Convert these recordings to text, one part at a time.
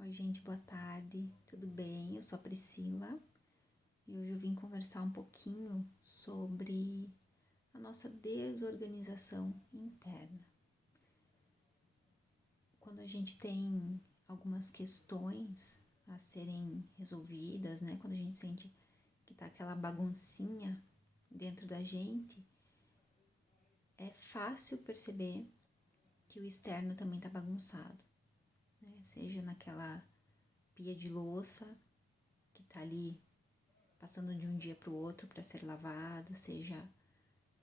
Oi, gente, boa tarde, tudo bem? Eu sou a Priscila e hoje eu vim conversar um pouquinho sobre a nossa desorganização interna. Quando a gente tem algumas questões a serem resolvidas, né? Quando a gente sente que tá aquela baguncinha dentro da gente, é fácil perceber que o externo também tá bagunçado, né? Seja naquela pia de louça que tá ali passando de um dia para o outro para ser lavado, seja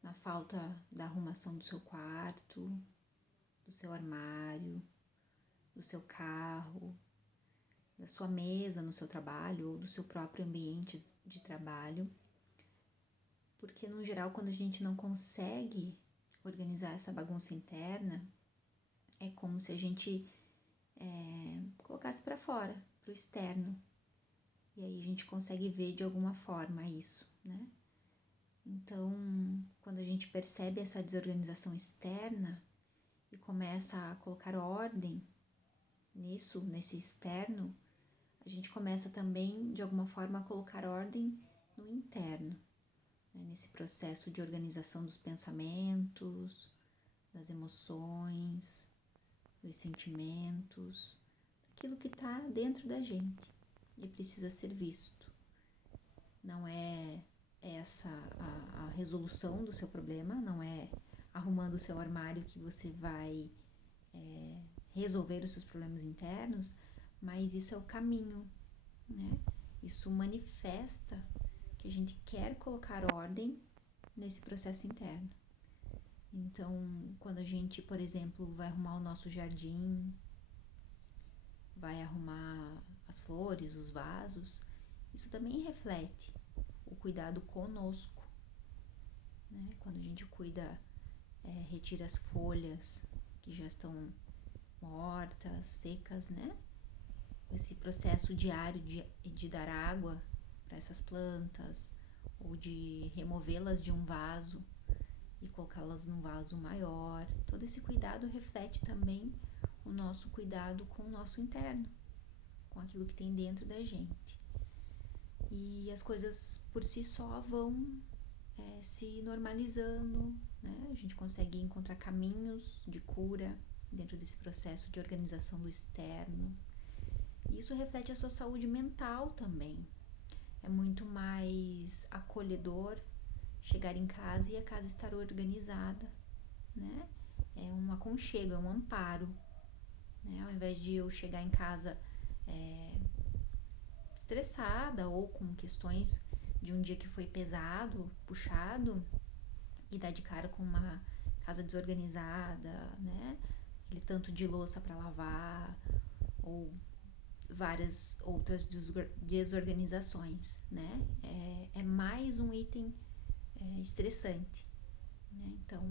na falta da arrumação do seu quarto, do seu armário, do seu carro, da sua mesa no seu trabalho ou do seu próprio ambiente de trabalho. Porque, no geral, quando a gente não consegue organizar essa bagunça interna, é como se a gente colocasse para fora, para o externo. E aí a gente consegue ver de alguma forma isso, né? Então, quando a gente percebe essa desorganização externa e começa a colocar ordem nisso, nesse externo, a gente começa também, de alguma forma, a colocar ordem no interno, né? Nesse processo de organização dos pensamentos, das emoções, dos sentimentos, aquilo que está dentro da gente e precisa ser visto. Não é essa a resolução do seu problema, não é arrumando o seu armário que você vai resolver os seus problemas internos, mas isso é o caminho, né? Isso manifesta que a gente quer colocar ordem nesse processo interno. Então, quando a gente, por exemplo, vai arrumar o nosso jardim, vai arrumar as flores, os vasos, isso também reflete o cuidado conosco, né? Quando a gente cuida, retira as folhas que já estão mortas, secas, né? Esse processo diário de dar água para essas plantas ou de removê-las de um vaso e colocá-las num vaso maior. Todo esse cuidado reflete também o nosso cuidado com o nosso interno, com aquilo que tem dentro da gente. E as coisas por si só vão se normalizando, né? A gente consegue encontrar caminhos de cura dentro desse processo de organização do externo. E isso reflete a sua saúde mental também. É muito mais acolhedor chegar em casa e a casa estar organizada, né? É um aconchego, é um amparo, né? Ao invés de eu chegar em casa estressada ou com questões de um dia que foi pesado, puxado, e dar de cara com uma casa desorganizada, né? Aquele tanto de louça para lavar ou várias outras desorganizações, né? É mais um item estressante, né? Então,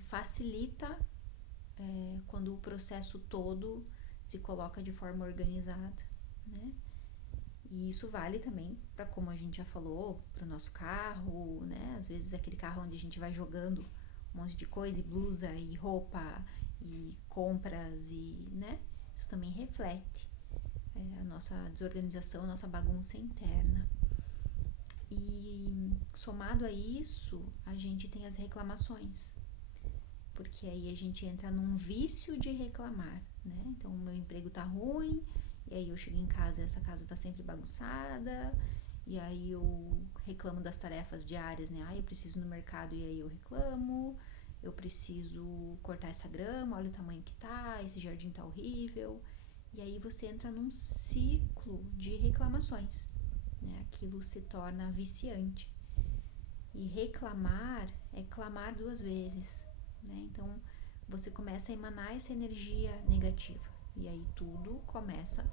facilita quando o processo todo se coloca de forma organizada, né? E isso vale também para, como a gente já falou, para o nosso carro, né? Às vezes aquele carro onde a gente vai jogando um monte de coisa, e blusa, e roupa, e compras, e, né? Isso também reflete a nossa desorganização, a nossa bagunça interna. E somado a isso, a gente tem as reclamações, porque aí a gente entra num vício de reclamar, né? Então, o meu emprego tá ruim, e aí eu chego em casa e essa casa tá sempre bagunçada, e aí eu reclamo das tarefas diárias, né? Eu preciso ir no mercado e aí eu reclamo, eu preciso cortar essa grama, olha o tamanho que tá, esse jardim tá horrível. E aí você entra num ciclo de reclamações, né? Aquilo se torna viciante. E reclamar é clamar duas vezes, né? Então você começa a emanar essa energia negativa e aí tudo começa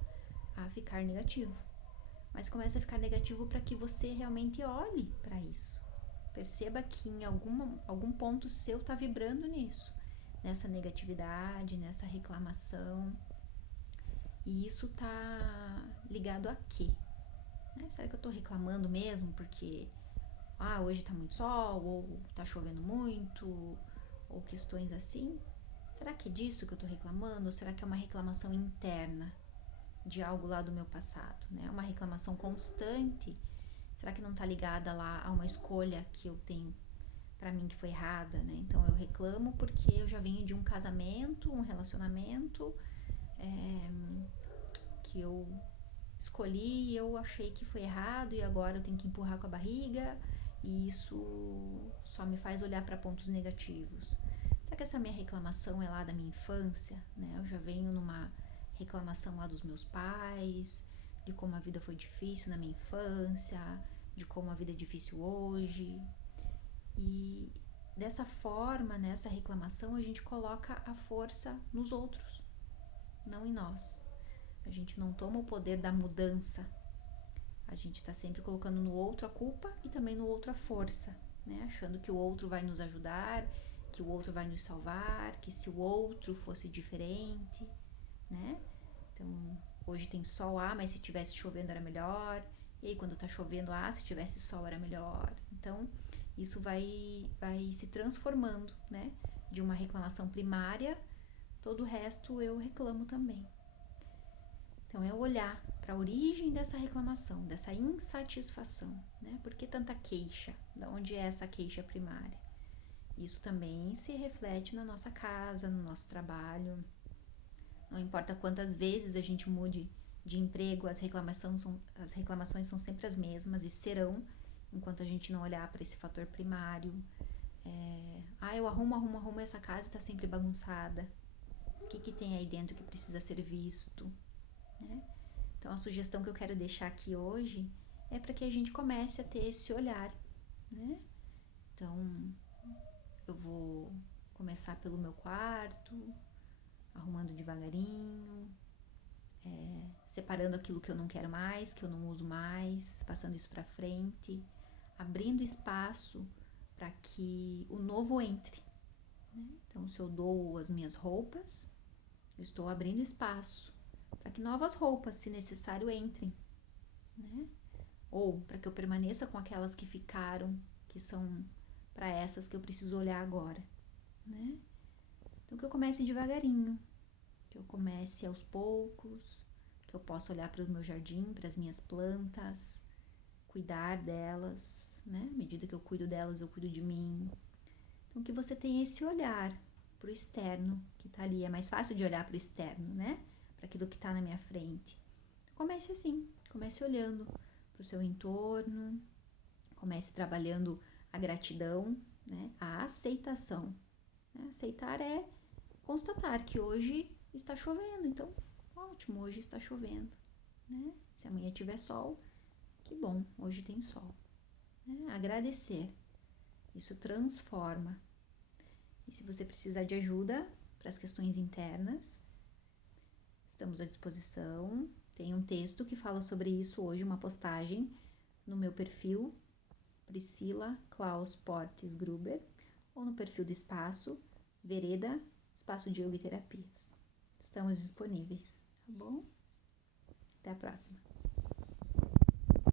a ficar negativo. Mas começa a ficar negativo para que você realmente olhe para isso. Perceba que em algum ponto seu está vibrando nisso, nessa negatividade, nessa reclamação. E isso tá ligado a quê? Né? Será que eu tô reclamando mesmo porque hoje tá muito sol, ou tá chovendo muito, ou questões assim? Será que é disso que eu tô reclamando? Ou será que é uma reclamação interna? de algo lá do meu passado, né? Uma reclamação constante, será que não tá ligada lá a uma escolha que eu tenho pra mim que foi errada, né? Então eu reclamo porque eu já venho de um casamento, um relacionamento que eu escolhi e eu achei que foi errado e agora eu tenho que empurrar com a barriga e isso só me faz olhar para pontos negativos. Será que essa minha reclamação é lá da minha infância, né? Eu já venho numa reclamação lá dos meus pais, de como a vida foi difícil na minha infância, de como a vida é difícil hoje. E dessa forma, nessa reclamação, a gente coloca a força nos outros, não em nós. A gente não toma o poder da mudança. A gente está sempre colocando no outro a culpa e também no outro a força, né? Achando que o outro vai nos ajudar, que o outro vai nos salvar, que se o outro fosse diferente, né? Então, hoje tem sol, mas se tivesse chovendo era melhor. E aí, quando tá chovendo, se tivesse sol era melhor. Então, isso vai se transformando, né? De uma reclamação primária, todo o resto eu reclamo também. Então, é olhar para a origem dessa reclamação, dessa insatisfação, né? Por que tanta queixa? De onde é essa queixa primária? Isso também se reflete na nossa casa, no nosso trabalho. Não importa quantas vezes a gente mude de emprego, as reclamações são sempre as mesmas e serão, enquanto a gente não olhar para esse fator primário. Eu arrumo essa casa e está sempre bagunçada. O que tem aí dentro que precisa ser visto, né? Então, a sugestão que eu quero deixar aqui hoje é para que a gente comece a ter esse olhar, né? Então, eu vou começar pelo meu quarto, arrumando devagarinho, separando aquilo que eu não quero mais, que eu não uso mais, passando isso para frente, abrindo espaço para que o novo entre, né? Então, se eu dou as minhas roupas, eu estou abrindo espaço para que novas roupas, se necessário, entrem, né? Ou para que eu permaneça com aquelas que ficaram, que são para essas que eu preciso olhar agora, né? Então, que eu comece devagarinho, que eu comece aos poucos, que eu possa olhar para o meu jardim, para as minhas plantas, cuidar delas, né? À medida que eu cuido delas, eu cuido de mim. Então, que você tenha esse olhar para o externo que tá ali. É mais fácil de olhar para o externo, né? Para aquilo que tá na minha frente. Comece assim, comece olhando para o seu entorno, comece trabalhando a gratidão, né? A aceitação. Né? Aceitar é constatar que hoje está chovendo, então ótimo, hoje está chovendo, né? Se amanhã tiver sol, que bom, hoje tem sol, né? Agradecer, isso transforma. E se você precisar de ajuda para as questões internas, estamos à disposição. Tem um texto que fala sobre isso hoje, uma postagem no meu perfil, Priscila Klaus Portes Gruber, ou no perfil do Espaço, Vereda, Espaço de Yoga e Terapias. Estamos disponíveis, tá bom? Até a próxima.